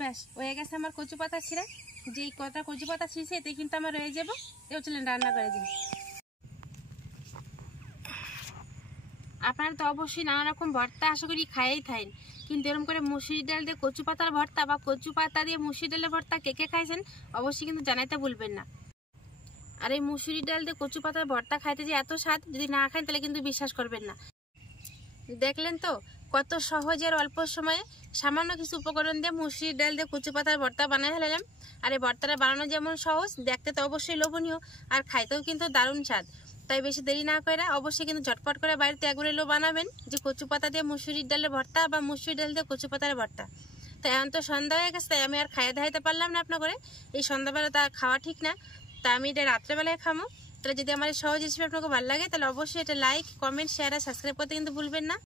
ব্যাস হয়ে গেছে আমার কচু পাতা ছিঁড়া। যেই কটা কচু পাতা ছিঁড়ছে এতে কিন্তু আমার রয়ে যাবো। এও চলেন রান্না করে দিন। আপনারা তো অবশ্যই নানা রকম ভর্তা আশা করি খাইয়েই থাকেন, কিন্তু এরকম করে মুসুরি ডাল দিয়ে কচু পাতার ভর্তা বা কচু পাতা দিয়ে মুসুরি ডালের ভর্তা কে কে খাইছেন অবশ্যই কিন্তু জানাইতে ভুলবেন না। আর এই মুসুরি ডাল দিয়ে কচু পাতার ভর্তা খাইতে যে এত স্বাদ, যদি না খান তাহলে কিন্তু বিশ্বাস করবেন না। দেখলেন তো কত সহজে আর অল্প সময়ে সামান্য কিছু উপকরণ দিয়ে মুসুরি ডাল দিয়ে কচু পাতার ভর্তা বানাই ফেলাম। আর এই ভর্তাটা বানানো যেমন সহজ, দেখতে তো অবশ্যই লোভনীয়, আর খাইতেও কিন্তু দারুণ স্বাদ। তাই বেশি দেরি না করে অবশ্যই কিন্তু ঝটপট করে বাড়িতে একবার এলো বানাবেন যে কচু পাতা দিয়ে মুসুরির ডালের ভর্তা বা মুসুরি ডাল দিয়ে কচু পাতার ভর্তা। তাই এখন তো সন্ধ্যা হয়ে গেছে, তাই আমি আর খাইয়ে দেখাইতে পারলাম না আপনার করে। এই সন্ধ্যাবেলা তা খাওয়া ঠিক না, তা আমি এটা রাত্রেবেলায় খামো। তাহলে যদি আমার এই সহজ রেসিপি আপনাকে ভালো লাগে তাহলে অবশ্যই এটা লাইক, কমেন্ট, শেয়ার আর সাবস্ক্রাইব করতে কিন্তু ভুলবেন না।